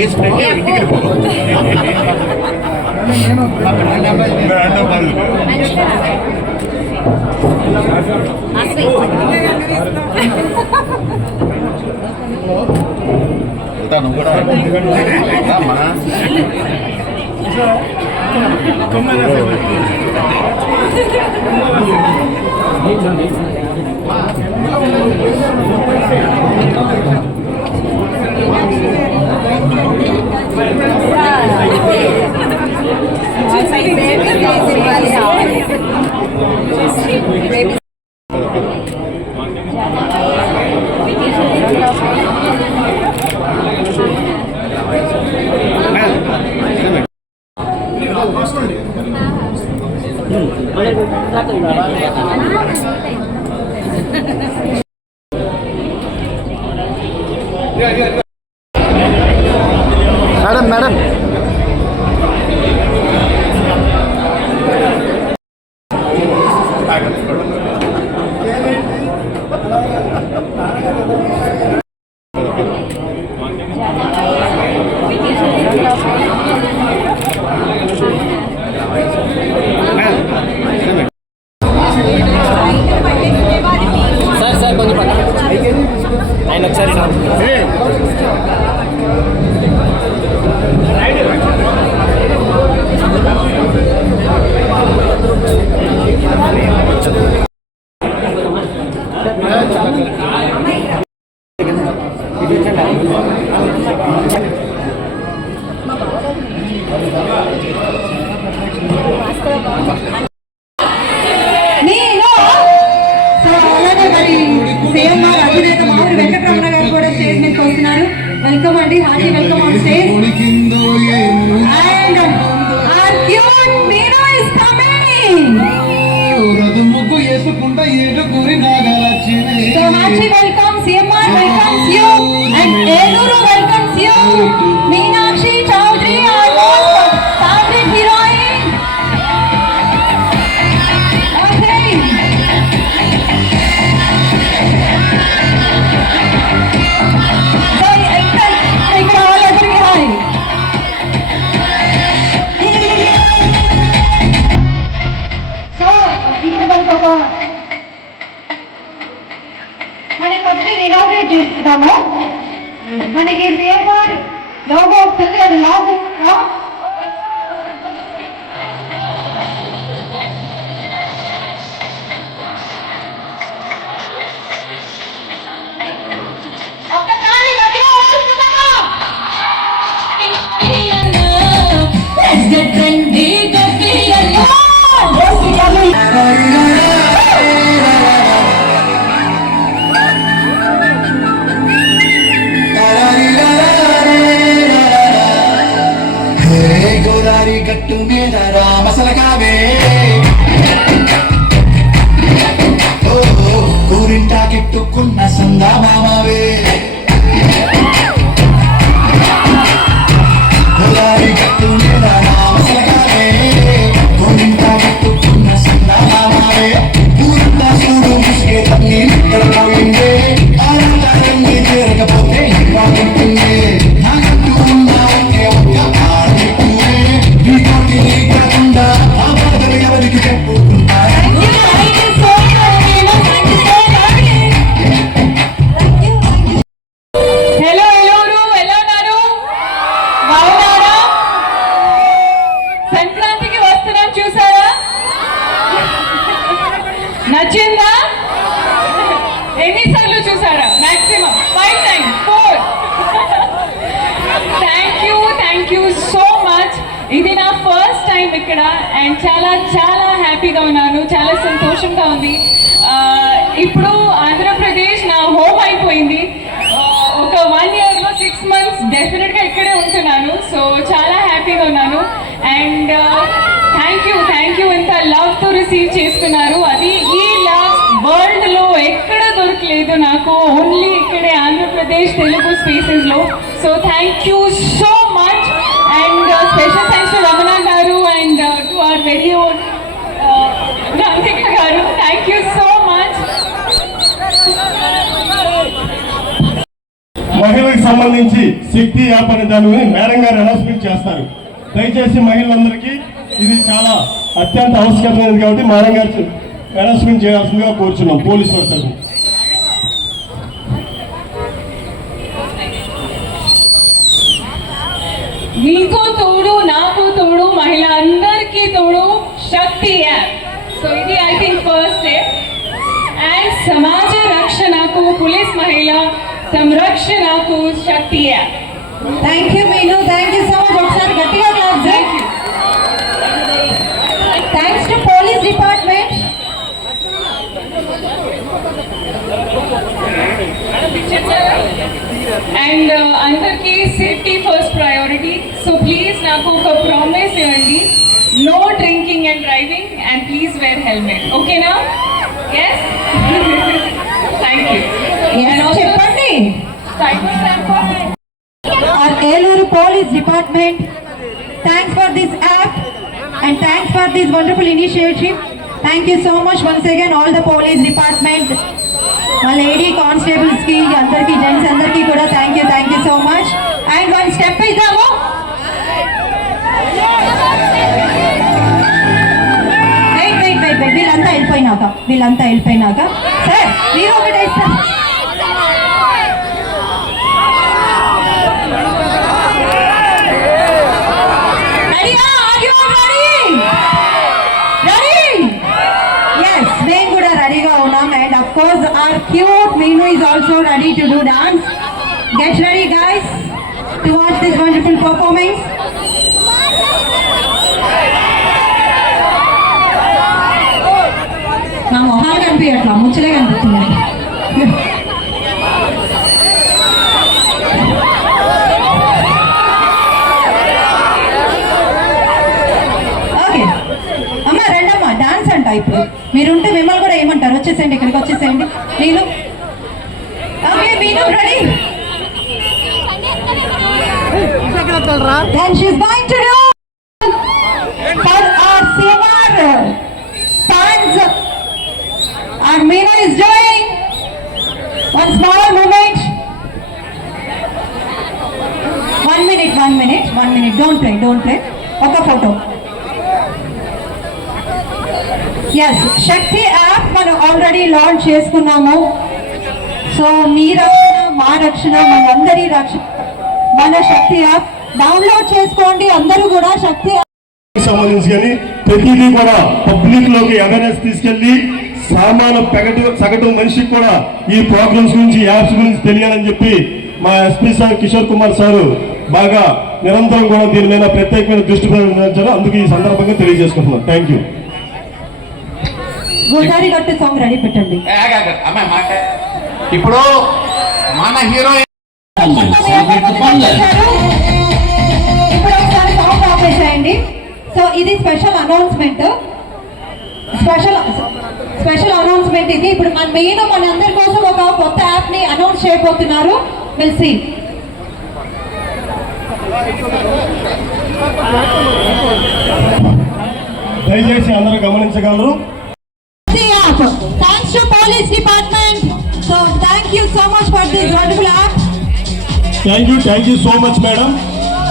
Age ఇంటికి నువ్వు కూడా మేడం మేడం సార్ కొంచెం ఆయన ఒకసారి వెల్కమ్ అండి, hearty welcome on stage. And our cute Meena is coming. So hearty welcome, CMR welcomes you and Eluru welcomes you. Meenakshi Chowdhury, our most favorite heroine. Okay. ఇక్కడ వాళ్ళందరికీ hi. So మనకి వచ్చి inaugurate చేస్తున్నాము. మనకి CMR logo వస్తుంది, అది లాగు గోదారి గట్టు మీద రామసలకావే కూరింటా కెట్టుకున్న సందా మామవే గోదారి గట్టు మీద రామసలకావే కూరింటా కెట్టుకున్న సందా మామవే కూరింటా చూడు ముసుగే తల్లి ఇక్కడ పోయిందే ఆనందాన్ని చేరకపోతే బాగుంటుంది నచ్చిందా? ఎన్నిసార్లు చూసారా? Maximum 5 times 4. Thank you so much. ఇది నా ఫస్ట్ టైం ఇక్కడ అండ్ చాలా చాలా హ్యాపీగా ఉన్నాను, చాలా సంతోషంగా ఉంది. ఇప్పుడు ఆంధ్రప్రదేశ్ నా హోమ్ అయిపోయింది. ఒక 1 yearలో 6 months డెఫినెట్గా ఇక్కడే ఉంటున్నాను. సో చాలా హ్యాపీగా ఉన్నాను అండ్ థ్యాంక్ యూ ఇంత లవ్తో రిసీవ్ చేసుకున్నారు. అది ఈ లవ్ వరల్డ్లో ఎక్కడ దొరకలేదు నాకు, ఓన్లీ ఇక్కడే ఆంధ్రప్రదేశ్ తెలుగు స్పేసెస్లో. So thank you so much and special thanks to Ramana garu and to our very own Radhika garu. Thank you so much. మహిళ సంబంధించి శక్తి యాప్ అనే దానిని మేడం గారు అనౌన్స్మెంట్ చేస్తారు. దయచేసి మహిళలందరికీ ఇది చాలా అత్యంత అవసరమైనది కాబట్టి మేడం గారు అనౌన్స్మెంట్ చేయాల్సిందిగా కోరుచున్నాం పోలీసు వారు. మీకు తోడు నాకు తోడు మహిళ అందరికీ తోడు శక్తి యాప్. సో ఇది I think first step. And సమాజ రక్షణకు పోలీస్ మహిళ సంరక్షణకు Shakti app. Thank you Meenu, thank you so much. ఒకసారి గట్టిగా clap. Thank you. Thanks to police department. And అందరికీ safety first priority. So please నాకు ఒక ప్రామిస్ ఇవ్వండి, no drinking and driving and please wear helmet. ఓకేనా? ఎస్. Thank you. చెప్పండి. Our Eluru Police Department, thanks for this app and thanks for this wonderful initiative. Thank you so much once again all the police department, మా lady constables కి అందరికి gents అందరికి కూడా thank you so much. And one step ఇద్దాము. Wait వీళ్ళంతా వెళ్ళిపోయినాక sir మీరు ఒకటే ఇస్తారు. మేము కూడా రెడీగా ఉన్నాం. And of course our cute Meenu is also ready to do dance. Get ready guys to watch this wonderful performance. నా మొహాలు కనిపించట్లా, ముచ్చలే కనిపిస్తున్నాయి. ఓకే అమ్మ రండమ్మా, డాన్స్ అంట. ఇప్పుడు మీరుంటే మిమ్మల్ని కూడా ఏమంటారు, వచ్చేసేయండి, ఇక్కడికి వచ్చేసేయండి. నేను okay Meenu ready. Then she's going to do for our singer fans. Our Meenu is doing one small moment. 1 minute. Don't play. Oka photo. Yes, Shakti app మనం ఆల్రెడీ లాంచ్ చేసుకున్నాము. సో మీ రక్షణ, మా రక్షణ, మనందరి రక్షణ మన శక్తి యాప్ డౌన్లోడ్ చేసుకోండి అందరూ కూడా. శక్తి సంబంధించి కానీ ప్రతిదీ కూడా పబ్లిక్ లోకి అవేర్నెస్ తీసుకెళ్లి సామాన్య సగటు మనిషికి కూడా ఈ ప్రోగ్రామ్స్ గురించి, యాప్స్ గురించి తెలియాలని చెప్పి మా SP sir Kishore Kumar sir బాగా నిరంతరం కూడా దీని మీద ప్రత్యేకమైన దృష్టి పెట్టారు. అందుకు ఈ సందర్భంగా తెలియజేసుకుంటున్నాను. Thank you. గోదావరి గట్టు సాంగ్ రెడీ పెట్టండి. ఇప్పుడు మన హీరో ఇప్పుడు ఒకసారి సాంగ్ ఆపరేట్ చేయండి. సో ఇది స్పెషల్ అనౌన్స్మెంట్ ఇది. ఇప్పుడు మన మెయిన్ మనందరి కోసం ఒక కొత్త యాప్ ని అనౌన్స్ చేయబోతున్నారు. Will see. దయచేసి అందరూ గమనించగలరు. Thanks to police department. So thank you so much for this wonderful app. Thank you so much, madam.